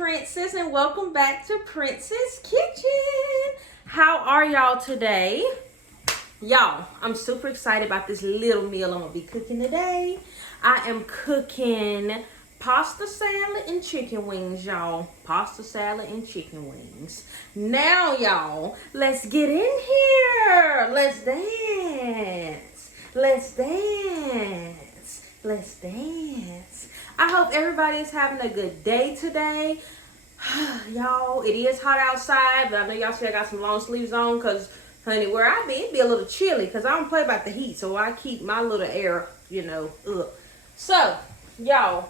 Princess, and welcome back to Princess Kitchen. How are y'all today? Y'all, I'm super excited about this little meal I'm gonna be cooking today. I am cooking pasta salad and chicken wings, y'all. Pasta salad and chicken wings. Now, y'all, let's get in here. Let's dance. Let's dance. Let's dance. I hope everybody is having a good day today. Y'all, it is hot outside, but I know y'all see I got some long sleeves on because, honey, where I be, it be a little chilly because I don't play about the heat, so I keep my little air, up. So, y'all,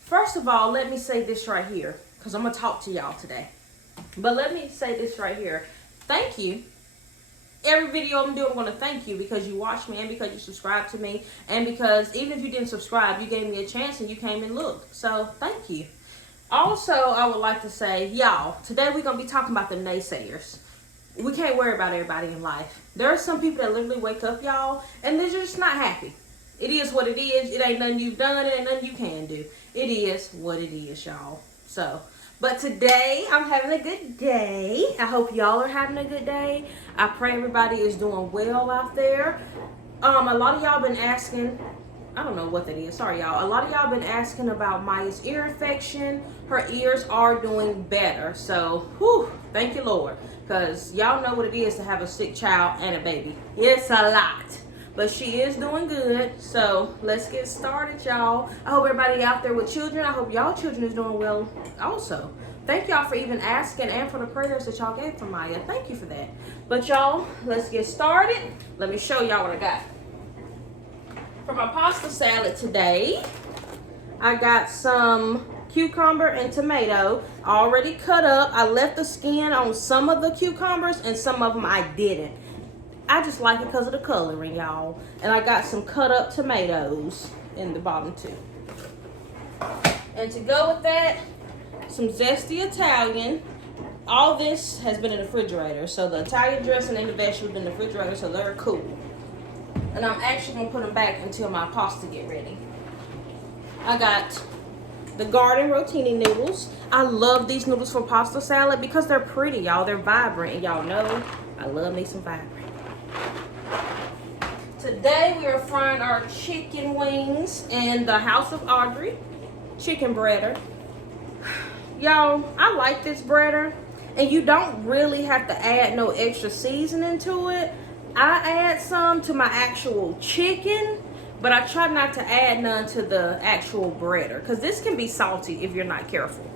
first of all, let me say this right here because I'm going to talk to y'all today. But let me say this right here. Thank you. Every video I'm doing, I'm going to thank you because you watched me and because you subscribed to me. And because even if you didn't subscribe, you gave me a chance and you came and looked. So, thank you. Also, I would like to say, y'all, today we're going to be talking about the naysayers. We can't worry about everybody in life. There are some people that literally wake up, y'all, and they're just not happy. It is what it is. It ain't nothing you've done. It ain't nothing you can do. It is what it is, y'all. So, but today, I'm having a good day. I hope y'all are having a good day. I pray everybody is doing well out there. A lot of y'all been asking, I don't know what that is. Sorry, y'all. A lot of y'all been asking about Maya's ear infection. Her ears are doing better. So, whew, thank you, Lord. Because y'all know what it is to have a sick child and a baby. It's a lot. But she is doing good. So, let's get started, y'all. I hope everybody out there with children, I hope y'all children is doing well also. Thank y'all for even asking and for the prayers that y'all gave for Maya. Thank you for that. But y'all, let's get started. Let me show y'all what I got. For my pasta salad today, I got some cucumber and tomato already cut up. I left the skin on some of the cucumbers and some of them I didn't. I just like it because of the coloring, y'all. And I got some cut up tomatoes in the bottom too. And to go with that, some zesty Italian. All this has been in the refrigerator. So the Italian dressing and the vegetables in the refrigerator, so they're cool. And I'm actually going to put them back until my pasta get ready. I got the Garden Rotini noodles. I love these noodles for pasta salad because they're pretty, y'all. They're vibrant. And y'all know I love me some vibrant. Today we are frying our chicken wings in the House of Audrey chicken breader. Y'all, I like this breader. And you don't really have to add no extra seasoning to it. I add some to my actual chicken, but I try not to add none to the actual breader because this can be salty if you're not careful.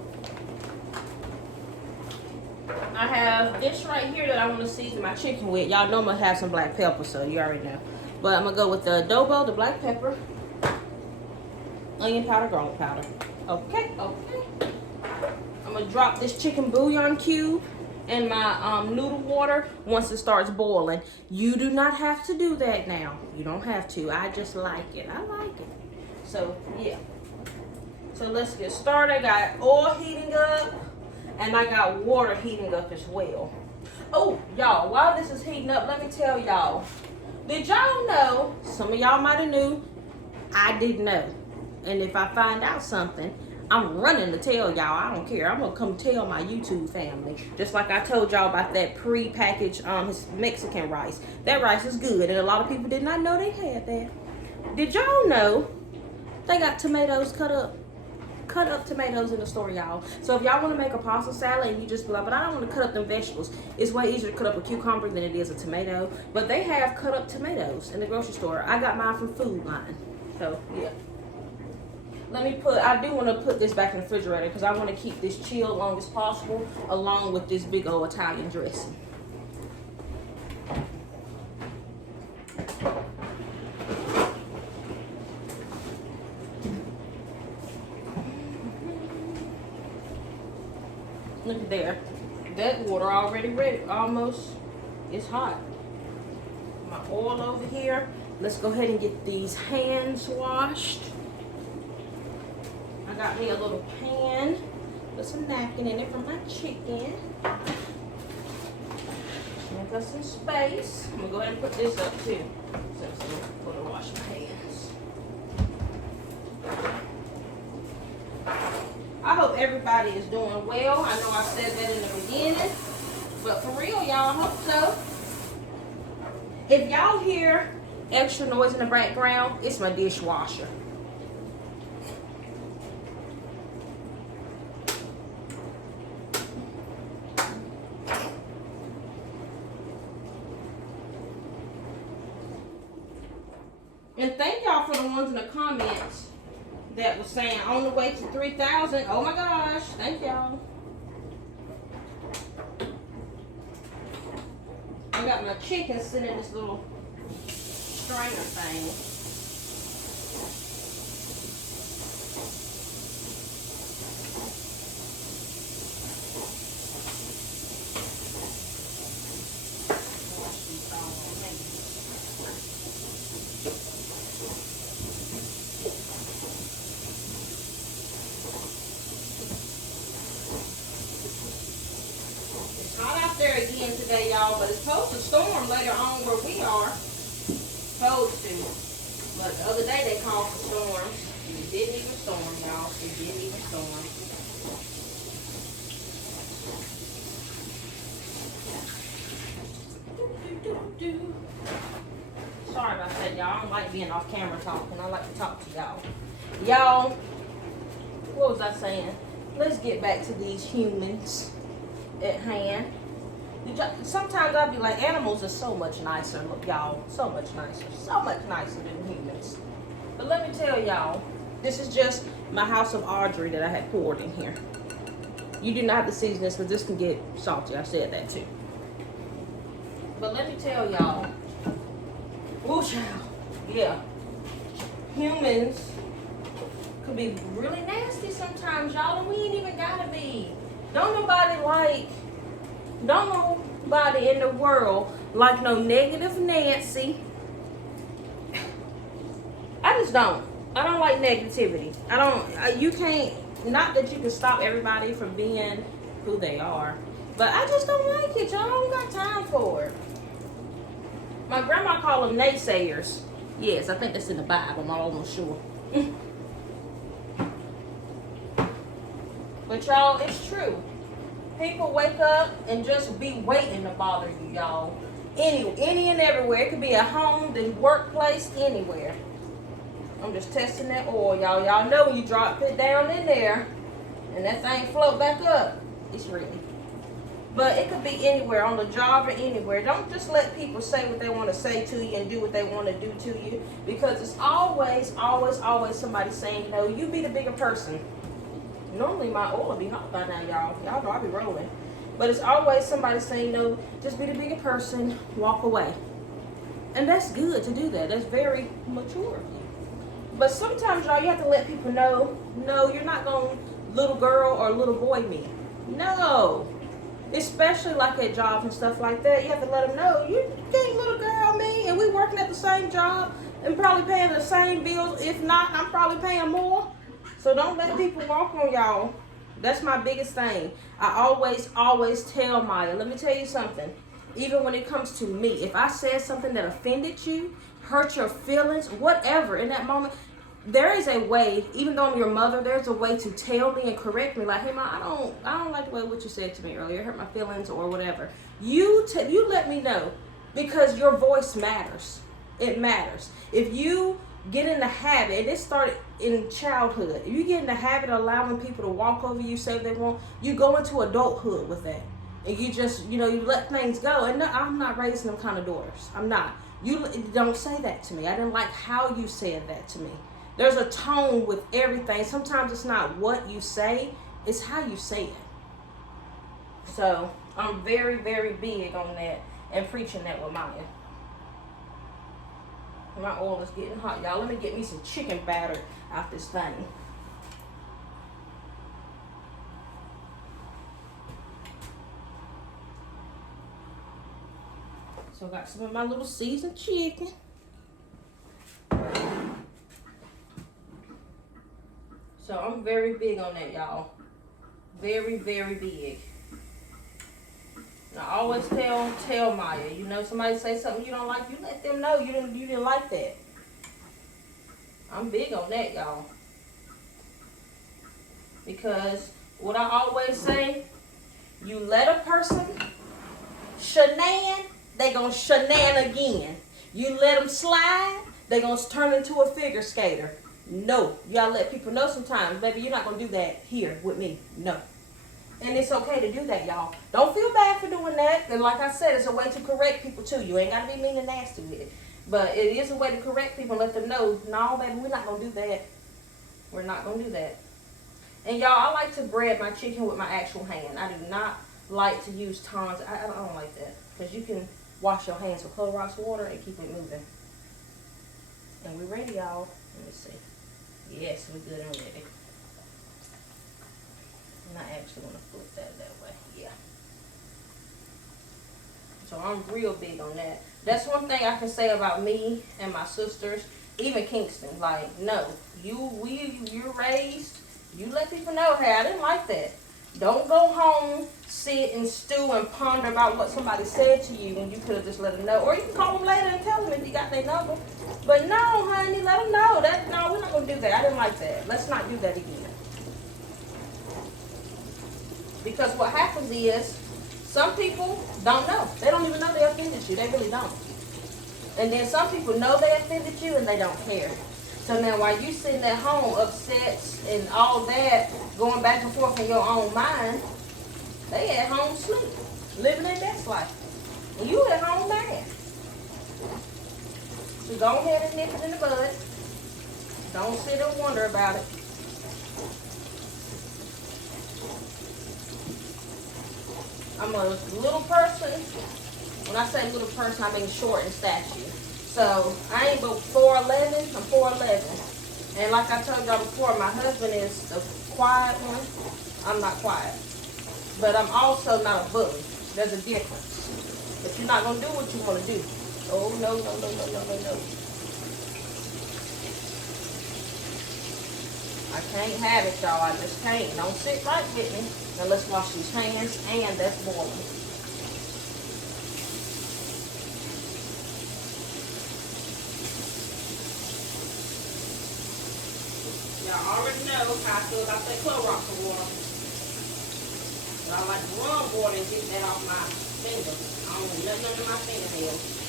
I have this right here that I want to season my chicken with. Y'all know I'm going to have some black pepper, so you already know. But I'm going to go with the adobo, the black pepper, onion powder, garlic powder. Okay. I'm going to drop this chicken bouillon cube and my noodle water once it starts boiling. You do not have to do that now. You don't have to. I just like it. I like it. So, yeah. So, let's get started. I got oil heating up, and I got water heating up as well. Oh, y'all, while this is heating up, let me tell y'all. Did y'all know, some of y'all might have knew, I didn't know. And if I find out something, I'm running to tell y'all. I don't care. I'm going to come tell my YouTube family. Just like I told y'all about that pre-packaged Mexican rice. That rice is good. And a lot of people did not know they had that. Did y'all know they got tomatoes cut up tomatoes in the store, y'all? So if y'all want to make a pasta salad and you just be like, but I don't want to cut up them vegetables. It's way easier to cut up a cucumber than it is a tomato. But they have cut up tomatoes in the grocery store. I got mine from Food Line. So, yeah. I do want to put this back in the refrigerator because I want to keep this chilled long as possible along with this big old Italian dressing. Look at there. That water already ready. Almost. It's hot. My oil over here. Let's go ahead and get these hands washed. I got me a little pan with some napkin in it for my chicken. I got some space. I'm going to go ahead and put this up too. So I'm going to wash my hands. I hope everybody is doing well. I know I said that in the beginning, but for real, y'all, I hope so. If y'all hear extra noise in the background, it's my dishwasher. And thank y'all for the ones in the comments that was saying on the way to 3,000. Oh my gosh, thank y'all. I got my chicken sitting in this little strainer thing. Today, y'all, but it's supposed to storm later on where we are. Supposed to. But the other day they called for storms. It didn't even storm, y'all. It didn't even storm. Sorry about that, y'all. I don't like being off camera talking. I like to talk to y'all. Y'all, what was I saying? Let's get back to these humans at hand. Sometimes I'll be like, animals are so much nicer, y'all. So much nicer than humans. But let me tell y'all, this is just my House of Audrey that I had poured in here. You do not have to season this because this can get salty. I said that too. But let me tell y'all, ooh, child, yeah, humans could be really nasty sometimes, y'all, and we ain't even gotta be. Don't nobody in the world like no negative Nancy. I just don't. I don't like negativity. You can't, not that you can stop everybody from being who they are, but I just don't like it, y'all. I don't got time for it. My grandma called them naysayers. Yes, I think that's in the Bible. I'm not almost sure. But y'all, it's true. People wake up and just be waiting to bother you, y'all. Any and everywhere. It could be at home, the workplace, anywhere. I'm just testing that oil, y'all. Y'all know when you drop it down in there and that thing float back up, it's ready. But it could be anywhere, on the job or anywhere. Don't just let people say what they want to say to you and do what they want to do to you, because it's always somebody saying, no, you be the bigger person. Normally my oil will be hot by now, y'all. Y'all know I be rolling. But it's always somebody saying, no, just be the bigger person, walk away. And that's good to do that. That's very mature of you. But sometimes, y'all, you have to let people know, no, you're not going to little girl or little boy me. No. Especially like at jobs and stuff like that. You have to let them know, you can't little girl me, and we working at the same job and probably paying the same bills. If not, I'm probably paying more. So don't let people walk on y'all. That's my biggest thing. I always tell Maya, let me tell you something. Even when it comes to me, if I said something that offended you, hurt your feelings, whatever, in that moment, there is a way, even though I'm your mother, there's a way to tell me and correct me. Like, hey, Ma, I don't like the way what you said to me earlier. It hurt my feelings or whatever. You let me know, because your voice matters. It matters. If you get in the habit, and it started in childhood, if you get in the habit of allowing people to walk over you, say they want, you go into adulthood with that. And you just, you let things go. And no, I'm not raising them kind of daughters. I'm not. You don't say that to me. I didn't like how you said that to me. There's a tone with everything. Sometimes it's not what you say, it's how you say it. So I'm very, very big on that and preaching that with Maya. My oil is getting hot, y'all. Let me get me some chicken batter out this thing. So I got some of my little seasoned chicken. So I'm very big on that, y'all. Very, very big. And I always tell Maya, somebody say something you don't like, you let them know you didn't like that. I'm big on that, y'all. Because what I always say, you let a person shenan, they gonna shenan again. You let them slide, they gonna turn into a figure skater. No, you gotta let people know sometimes, baby, you're not gonna do that here with me. No. And it's okay to do that, y'all. Don't feel bad for doing that. And like I said, it's a way to correct people too. You ain't gotta be mean and nasty with it. But it is a way to correct people and let them know, no, baby, we're not gonna do that. We're not gonna do that. And y'all, I like to bread my chicken with my actual hand. I do not like to use tongs. I don't like that. Because you can wash your hands with Clorox water and keep it moving. And we're ready, y'all. Let me see. Yes, we're good and ready. And I actually want to flip that way. Yeah. So I'm real big on that. That's one thing I can say about me and my sisters, even Kingston. Like, no, you're raised. You let people know, hey, I didn't like that. Don't go home, sit and stew and ponder about what somebody said to you when you could have just let them know. Or you can call them later and tell them if you got their number. But no, honey, let them know. No, we're not going to do that. I didn't like that. Let's not do that again. Because what happens is, some people don't know. They don't even know they offended you. They really don't. And then some people know they offended you and they don't care. So now while you sitting at home upset and all that, going back and forth in your own mind, they at home sleep, living their best life. And you at home mad. So go ahead and nip it in the bud. Don't sit and wonder about it. I'm a little person. When I say little person, I mean short in stature. So I ain't but 4'11". I'm 4'11". And like I told y'all before, my husband is the quiet one. I'm not quiet. But I'm also not a bully. There's a difference. But you're not going to do what you want to do. Oh, no, no, no, no, no, no, no. I can't have it, y'all. I just can't. Don't sit right with me. Now let's wash these hands, and that's boiling. Y'all already know how I feel about that Clorox water. But I like to run water and get that off my fingers. I don't want nothing under my fingernails.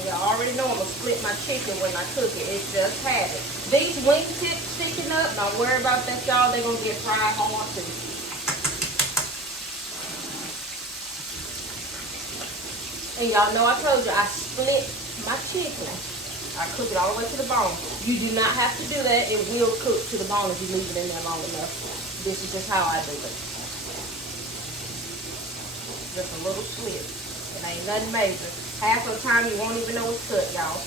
Y'all already know I'm going to split my chicken when I cook it. It's just habit. These wing tips sticking up, don't worry about that, y'all. They're going to get fried hard too. And y'all know I told you I split my chicken. I cook it all the way to the bone. You do not have to do that. It will cook to the bone if you leave it in there long enough. This is just how I do it. Just a little split. It ain't nothing major. Half of the time you won't even know it's cut, y'all.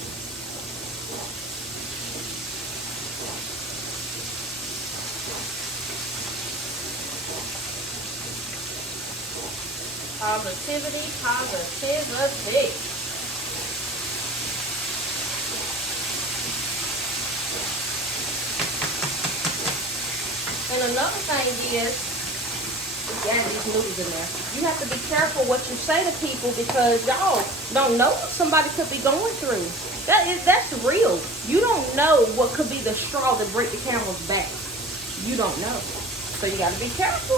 Positivity, positivity. And another thing is, add these noodles in there. You have to be careful what you say to people because y'all don't know what somebody could be going through. That's real. You don't know what could be the straw that break the camel's back. You don't know. So you gotta be careful.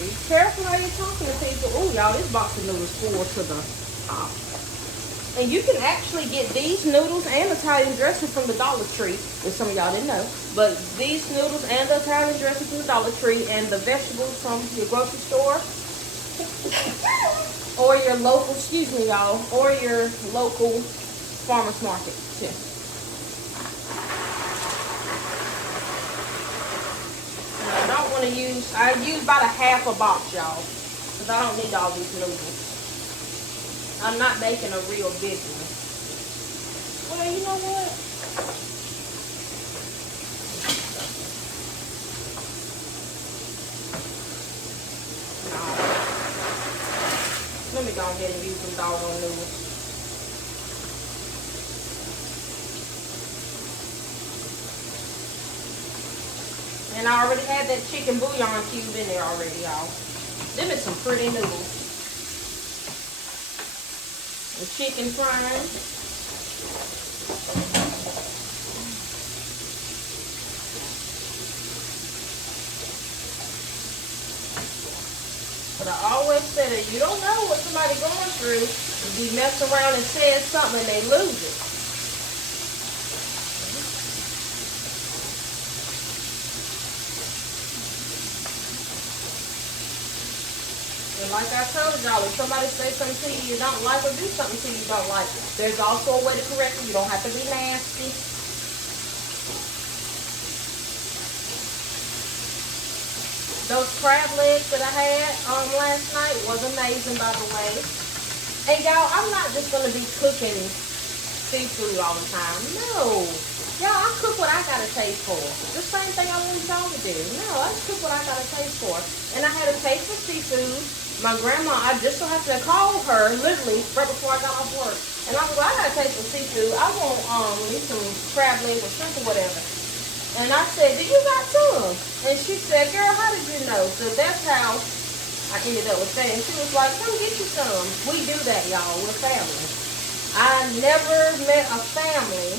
Be careful how you're talking to people. Oh, y'all, this box of noodles full to the top. And you can actually get these noodles and Italian dressing from the Dollar Tree, which some of y'all didn't know. But these noodles and the Italian dressing from the Dollar Tree and the vegetables from your grocery store. Or your local, excuse me y'all, or your local farmer's market. Yeah. And I don't want to use, I use about a half a box, y'all. Because I don't need all these noodles. I'm not making a real big one. Well, you know what? No. Let me go ahead and use some doggone noodles. And I already had that chicken bouillon cube in there already, y'all. Them is some pretty noodles. The chicken frying. But I always said that you don't know what somebody's going through. You mess around and say something and they lose it. And like I told y'all, if somebody say something to you you don't like or do something to you you don't like, there's also a way to correct it. You don't have to be nasty. Those crab legs that I had last night was amazing, by the way. And y'all, I'm not just going to be cooking seafood all the time. No. Y'all, I cook what I got to taste for. The same thing I want y'all to do. No, I cook what I got to taste for. And I had a taste for seafood. My grandma, I just so happened to call her literally right before I got off work. And I was like, I got to taste for seafood. I want some crab legs or shrimp or whatever. And I said, do you got some? And she said, girl, how did you know? So that's how I ended up with that. And she was like, come get you some. We do that, y'all. We're family. I never met a family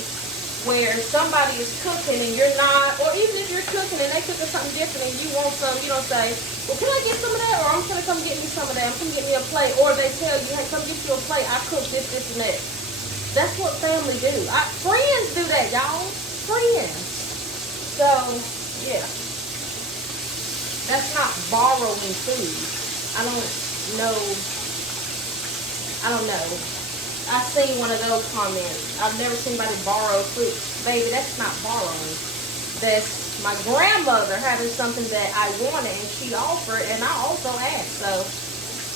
where somebody is cooking and you're not, or even if you're cooking and they cooking something different and you want some, you don't say, well, can I get some of that? Or I'm going to come get me some of that. I'm going to get me a plate. Or they tell you, hey, come get you a plate. I cook this, this, and that. That's what family do. Friends do that, y'all. Friends. So, yeah. That's not borrowing food. I don't know. I seen one of those comments. I've never seen anybody borrow food. Baby, that's not borrowing. That's my grandmother having something that I wanted and she offered and I also asked. So,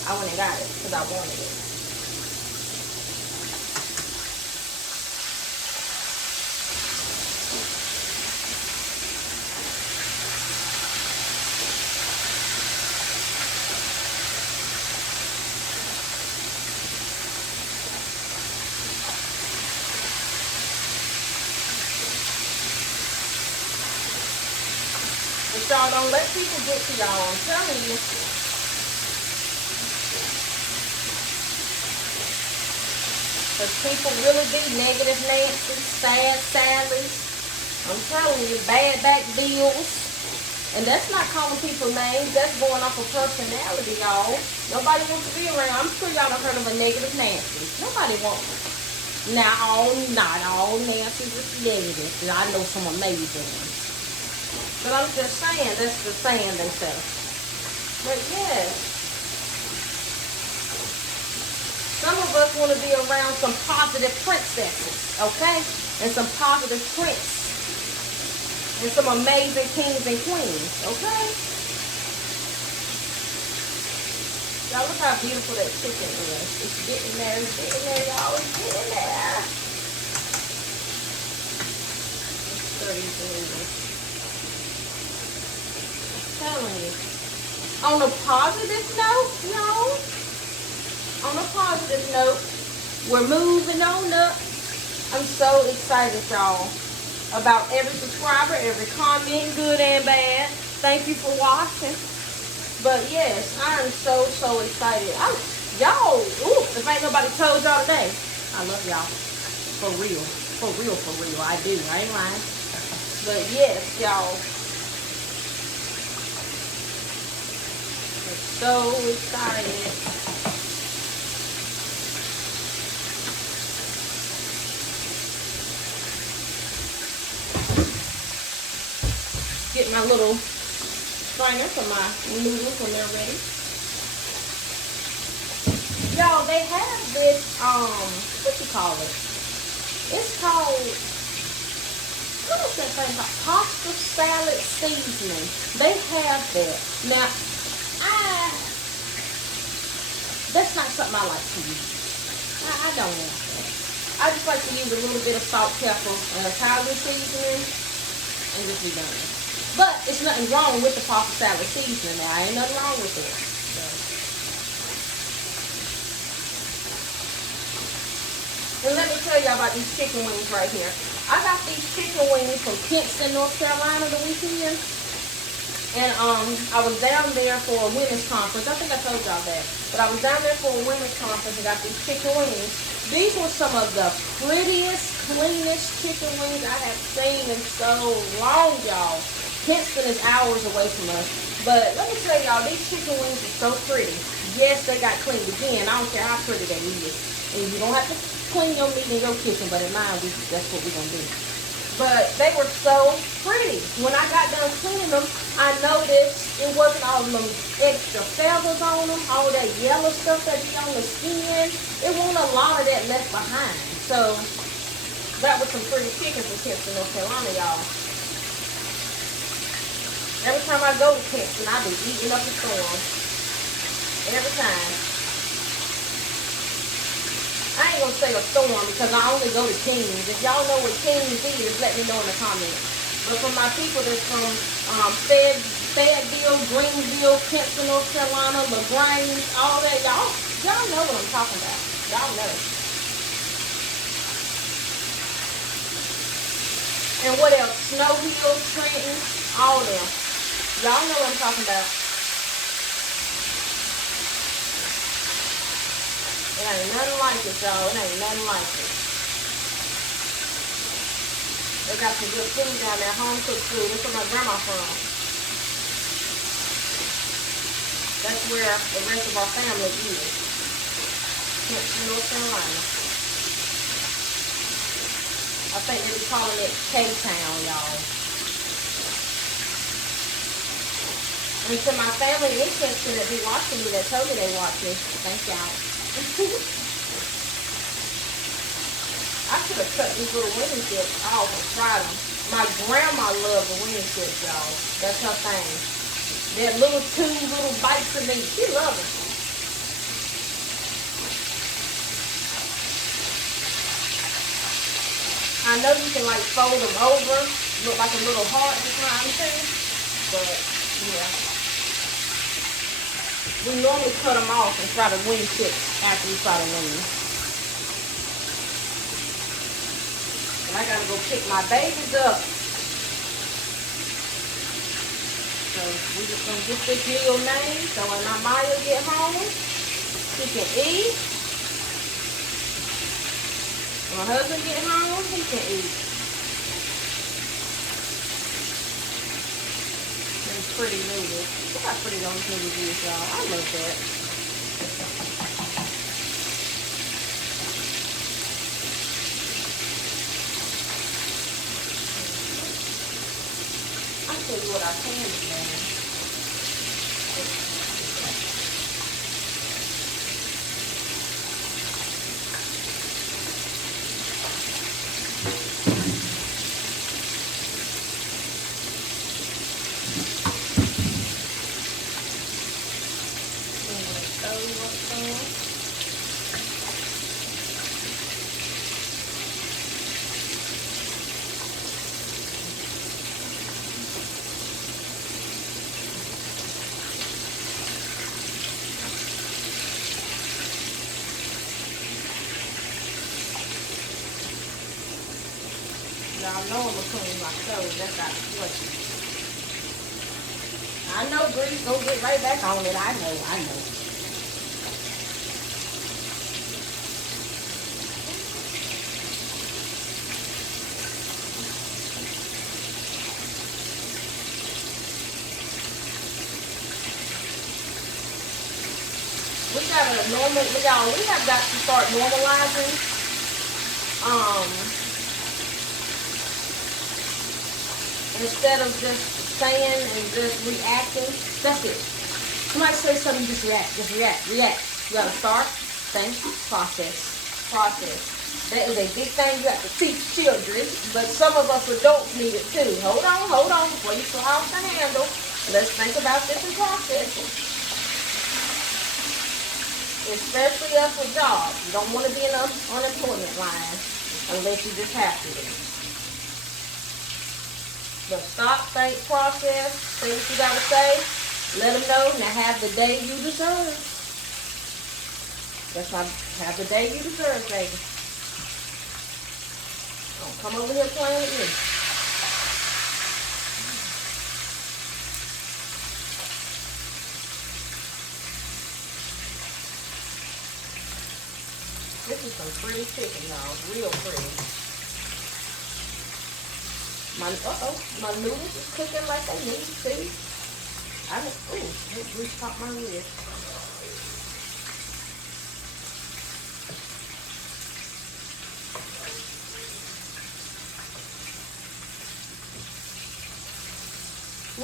I went and got it because I wanted it. But y'all don't let people get to y'all. I'm telling you. Because people really be negative Nancy, sad Sally's. I'm telling you, bad back bills. And that's not calling people names. That's going off of personality, y'all. Nobody wants to be around. I'm sure y'all have heard of a negative Nancy. Nobody wants it. Now, not all Nancy's is negative. I know some amazing ones. But I'm just saying, that's the saying they say. But yes, some of us want to be around some positive princesses, okay? And some positive prince. And some amazing kings and queens, okay? Y'all look how beautiful that chicken is. It's getting there, y'all. It's getting there. It's crazy. Telling you. On a positive note, y'all. On a positive note, we're moving on up. I'm so excited, y'all, about every subscriber, every comment, good and bad. Thank you for watching. But yes, I'm so excited. Y'all, if ain't nobody told y'all today, I love y'all. For real. For real. I do. I ain't lying. But yes, y'all. So excited. Get my little strainer for my noodles when they're ready. Y'all, they have this, what you call it? It's called, what is that thing called? Pasta salad seasoning. They have that. Now, that's not something I like to use. I don't want that. I just like to use a little bit of salt, pepper, and Italian seasoning, and just be done. But it's nothing wrong with the pasta salad seasoning. Now, ain't nothing wrong with it. And let me tell y'all about these chicken wings right here. I got these chicken wings from Kinston, North Carolina the weekend. And I was down there for a women's conference. I think I told y'all that. But I was down there for a women's conference and got these chicken wings. These were some of the prettiest, cleanest chicken wings I have seen in so long, y'all. Kinston is hours away from us. But let me tell y'all, these chicken wings are so pretty. Yes, they got cleaned again. I don't care how pretty they is. And you don't have to clean your meat in your kitchen, but in mine, that's what we're going to do. But they were so pretty. When I got done cleaning them, I noticed it wasn't all of them extra feathers on them, all that yellow stuff that be on the skin. It wasn't a lot of that left behind. So that was some pretty chicken from Kinston, North Carolina, y'all. Every time I go to Kinston, I be eating up a storm. Every time. I ain't gonna say a storm because I only go to Kings. If y'all know what Kings is, let me know in the comments. But for my people that's from Fayetteville, Greenville, Kinston, North Carolina, LaGrange, all that, y'all know what I'm talking about. Y'all know. And what else? Snow Hill, Trenton, all them. Y'all know what I'm talking about. It ain't nothing like it, y'all. It ain't nothing like it. They got some good food down there, home cooked food. That's where my grandma from. That's where the rest of our family is. Kinston, North Carolina. I think they be calling it K-Town, y'all. And to my family in Kinston that be watching me, that told me they watch me, thank y'all. I should have cut these little wing chips off and fried them. My grandma loved the wing chips, y'all. That's her thing. That little little bites of meat. She loves them. I know you can like fold them over, look like a little heart, you know what I'm saying? But yeah. We normally cut them off and fry the wing chips after we fry the wings. And I gotta go pick my babies up. So we just gonna get this meal made so when my Maya get home, she can eat. When my husband get home, he can eat. Pretty noodles. Look how pretty those noodles is, y'all. I love that. I'll tell you what I can do, man. Y'all know I'm gonna clean my stove. That's got flushy. I know grease gonna get right back on it. I know. We have got to start normalizing instead of just saying and just reacting. That's it. Somebody say something, just react. You gotta start, think, process. That is a big thing you have to teach children, but some of us adults need it too. Hold on, before you fly off the handle. Let's think about this and process it. Especially us with jobs. You don't want to be in an unemployment line unless you just have to be. But stop, think, process, say what you gotta say, let them know, now have the day you deserve. That's why have the day you deserve, baby. Don't come over here playing with me. This is some pretty chicken, y'all. Real pretty. My noodles is cooking like they need to. It grease caught my wrist.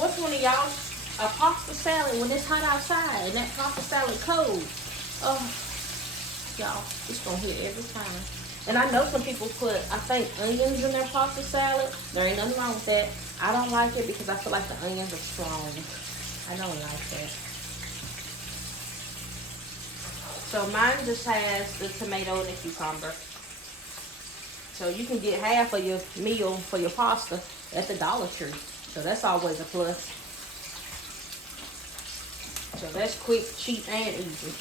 What's one of y'all a pasta salad when it's hot outside and that pasta salad cold? Oh, y'all, it's gonna hit every time. And I know some people put, I think, onions in their pasta salad. There ain't nothing wrong with that. I don't like it because I feel like the onions are strong. I don't like that. So mine just has the tomato and the cucumber. So you can get half of your meal for your pasta at the Dollar Tree. So that's always a plus. So that's quick, cheap, and easy.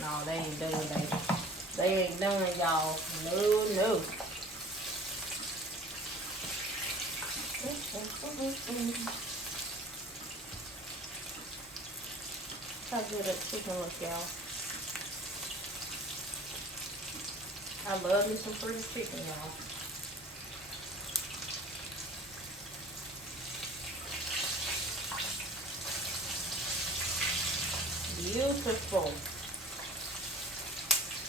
No, they ain't done, baby. They ain't done, y'all. No. How good that chicken look, y'all. I love me some pretty chicken, y'all. Beautiful.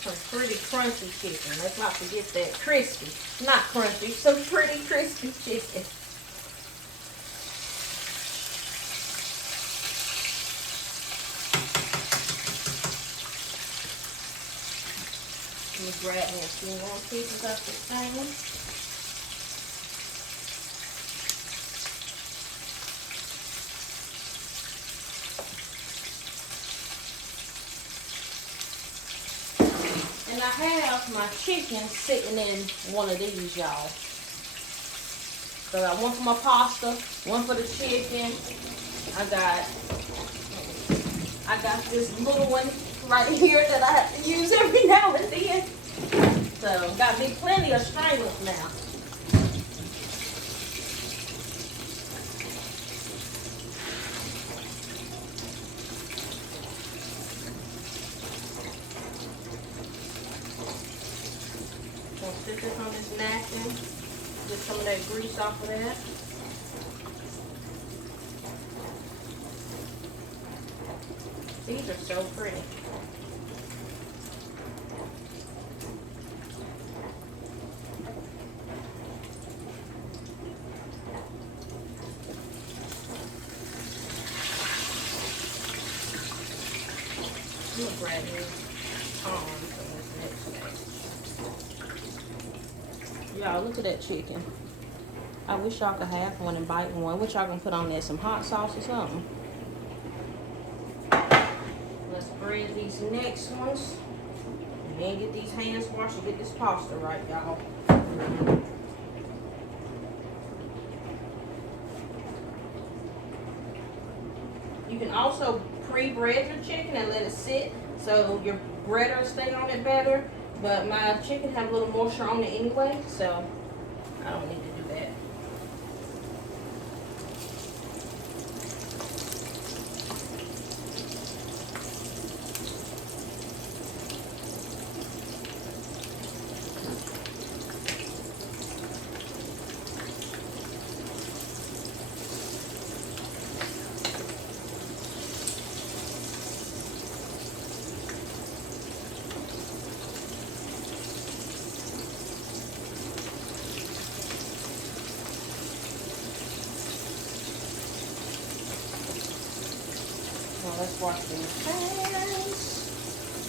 Some pretty crunchy chicken. Let's not forget that. Crispy. Not crunchy. Some pretty crispy chicken. Let me grab me a few more pieces of this thing. And I have my chicken sitting in one of these, y'all. So I got one for my pasta, one for the chicken. I got this little one right here that I have to use every now and then. So got me plenty of stranglers now. Gonna sit this on this napkin. Get some of that grease off of that. These are so pretty. I'm gonna grab these tongs from this next batch. Y'all, look at that chicken. I wish y'all could have one and bite one. What y'all gonna put on there? Some hot sauce or something? Let's bread these next ones. And then get these hands washed and get this pasta right, y'all. You can also pre-bread your chicken and let it sit so your bread will stay on it better. But my chicken have a little moisture on it anyway, so I don't need to do that. Now let's wash these hands.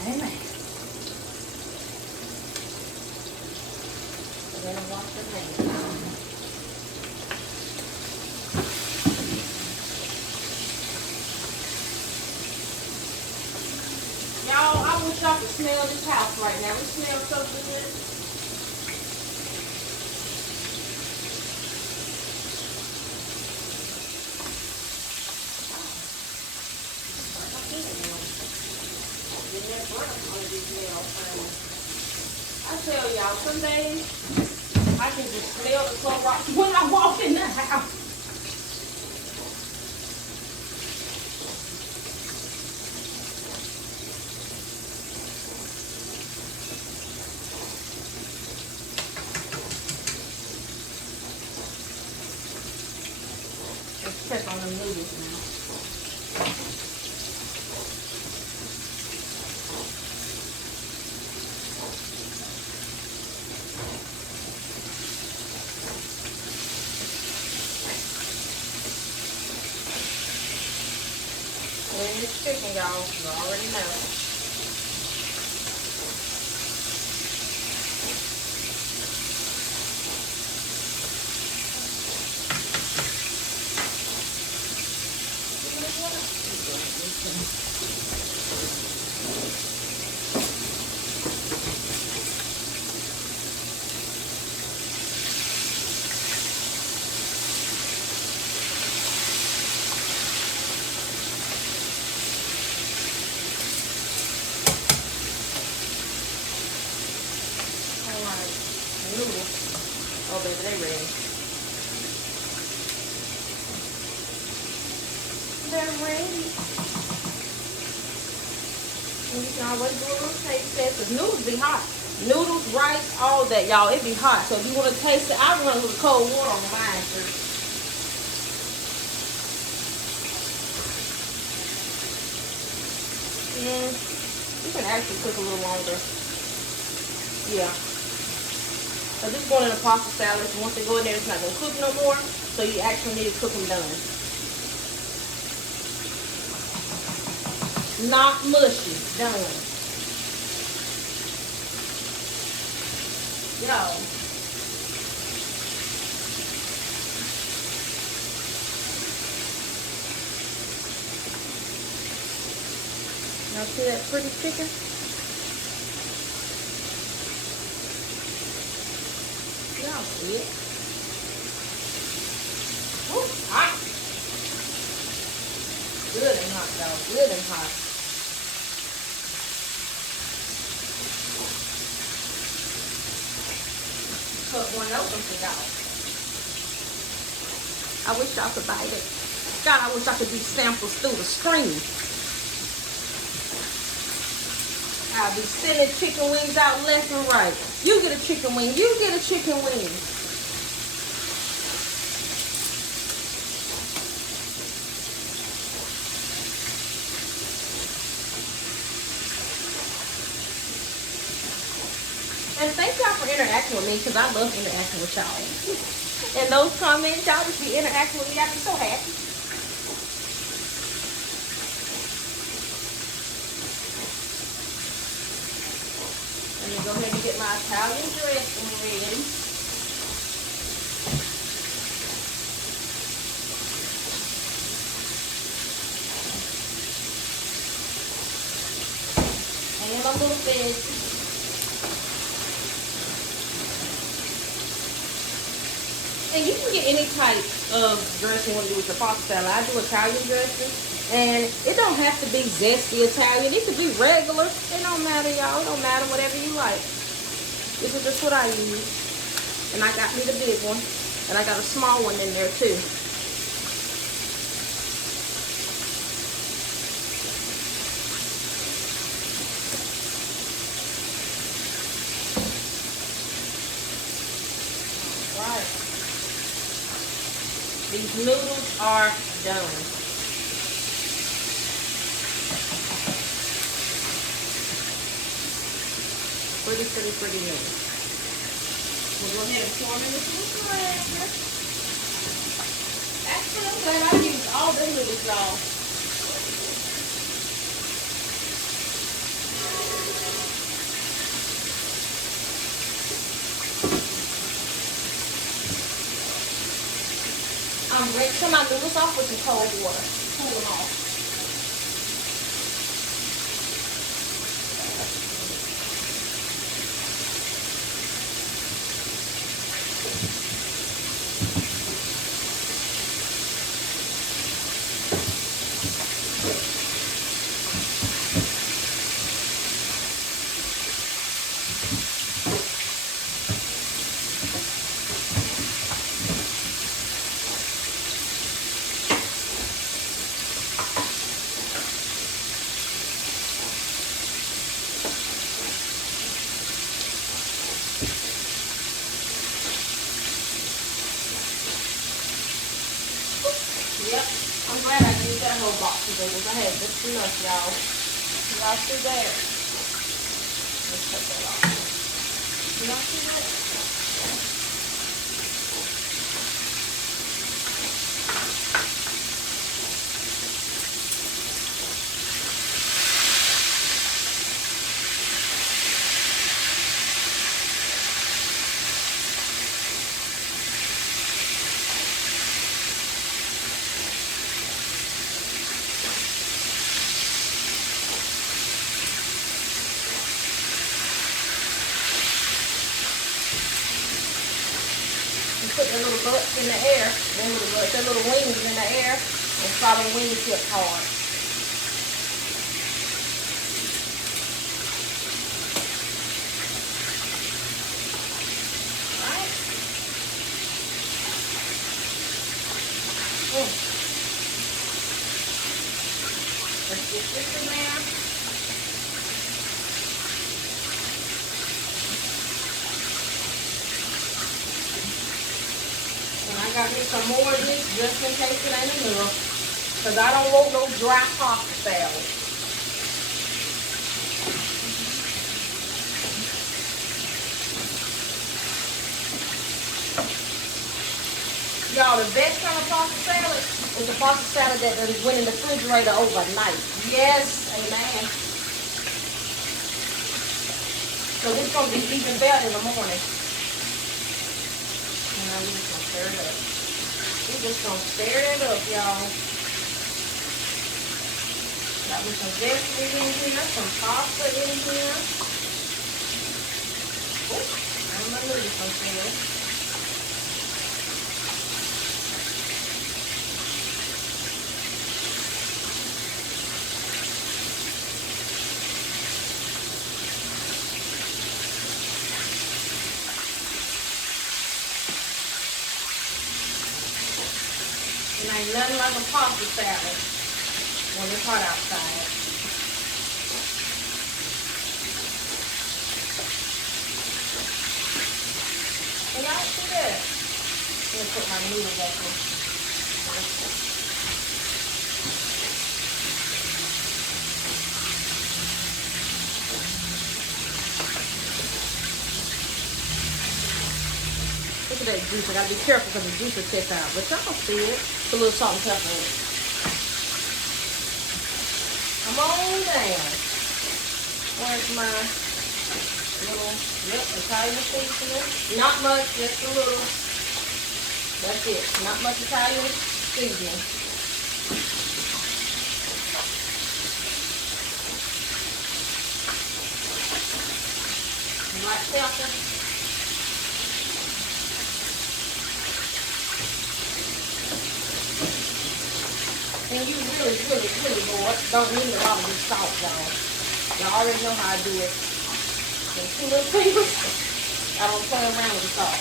Amen. We're gonna wash your hands. Y'all, I wish y'all could smell this house right now. It smells so good. I tell y'all, some days I can just smell the Clorox when I walk in the house. them noodles now. And this chicken, y'all, you already know. Alright, noodles. Oh, baby, they ready. They're ready. And you can always do a little taste test because noodles be hot. Noodles, rice, all that, y'all. It be hot. So if you want to taste it, I run with cold water on mine first. And you can actually cook a little longer. Yeah. So this is going in a pasta salad. So once they go in there, it's not going to cook no more. So you actually need to cook them done. Not mushy. Done. Yo. Y'all see that pretty chicken? Y'all see it? Woo, hot. Good and hot, y'all. Good and hot. Cut one open for y'all. I wish y'all could bite it. God, I wish I could do samples through the screen. I'll be sending chicken wings out left and right. You get a chicken wing. You get a chicken wing. And thank y'all for interacting with me because I love interacting with y'all. And those comments, y'all just be interacting with me. I be so happy. Let me go ahead and get my Italian dressing ready. And my little veggies. And you can get any type of dressing you want to do with your pasta salad. I do Italian dressing. And it don't have to be zesty Italian. It could be regular. It don't matter, y'all. It don't matter, whatever you like. This is just what I use. And I got me the big one. And I got a small one in there too. All right. These noodles are done. Pretty noodles. We'll go ahead and pour them in this little blender. Actually, I'm glad I used all the noodles, y'all. I'm rinsing my noodles off with some cold water. Cool them off. whole box of noodles. I had just enough, y'all. Y'all see that? Let's cut that off. Y'all see that? Put the little butts in the air, the little wings in the air, and follow wingtip hard. Alright. Let's get this in there. I got me some more of this just in case it ain't enough. Because I don't want no dry pasta salad. Y'all, the best kind of pasta salad is the pasta salad that went in the refrigerator overnight. Yes, amen. So this is going to be even better in the morning. And now we're just going to stir it up. We're just going to stir it up, y'all. Got me some vegetables in here, some pasta in here. Oh, I'm going to lose something. And ain't nothing like a pasta salad when it's hot outside. Can y'all see that? I'm gonna put my noodles back in. Look at that juice. I gotta be careful because the juice will check out. But y'all see it. Put a little salt and pepper in it. Come on down. Where's my little, Italian seasoning? Not much, just a little. That's it. Not much Italian seasoning. White pepper. And you really, Lord, don't need a lot of this salt, y'all. Y'all already know how I do it. And 2 little fingers, I don't play around with the salt.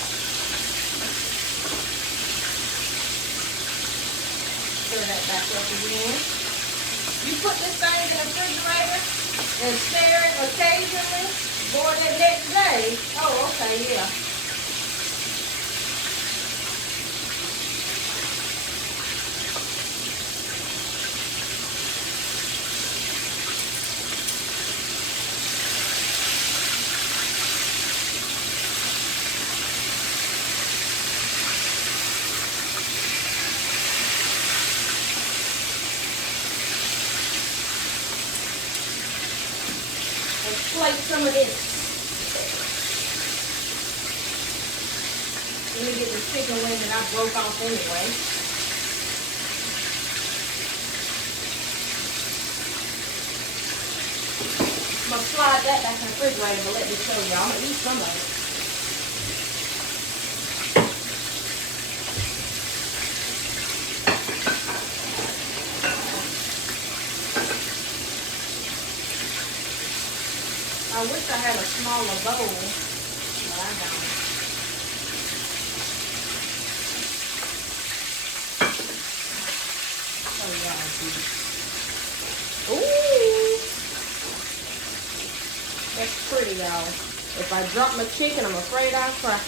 Stir that back up again. You put this thing in the refrigerator and stir it occasionally, boil it next day. Oh, okay, yeah. Plate some of this. Let me get the chicken wing that I broke off anyway. I'm gonna slide that back in the refrigerator, but let me show y'all. I'm gonna eat some of it. I wish I had a smaller bowl, but I don't. Oh, y'all see. Ooh! That's pretty, y'all. If I drop my chicken, I'm afraid I'll cry.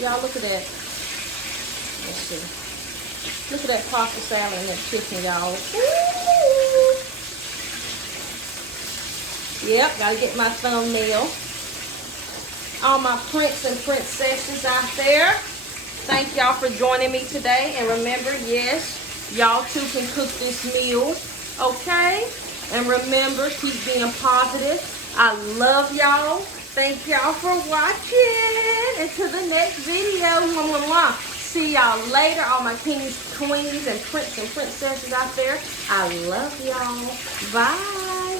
Y'all, look at that. Let's see. Look at that pasta salad and that chicken, y'all. Ooh! Yep, gotta get my thumbnail. All my prince and princesses out there, thank y'all for joining me today. And remember, yes, y'all too can cook this meal, okay? And remember, keep being positive. I love y'all. Thank y'all for watching. Until the next video. Mwah, mwah, mwah. See y'all later, all my kings, queens, and prince and princesses out there. I love y'all. Bye.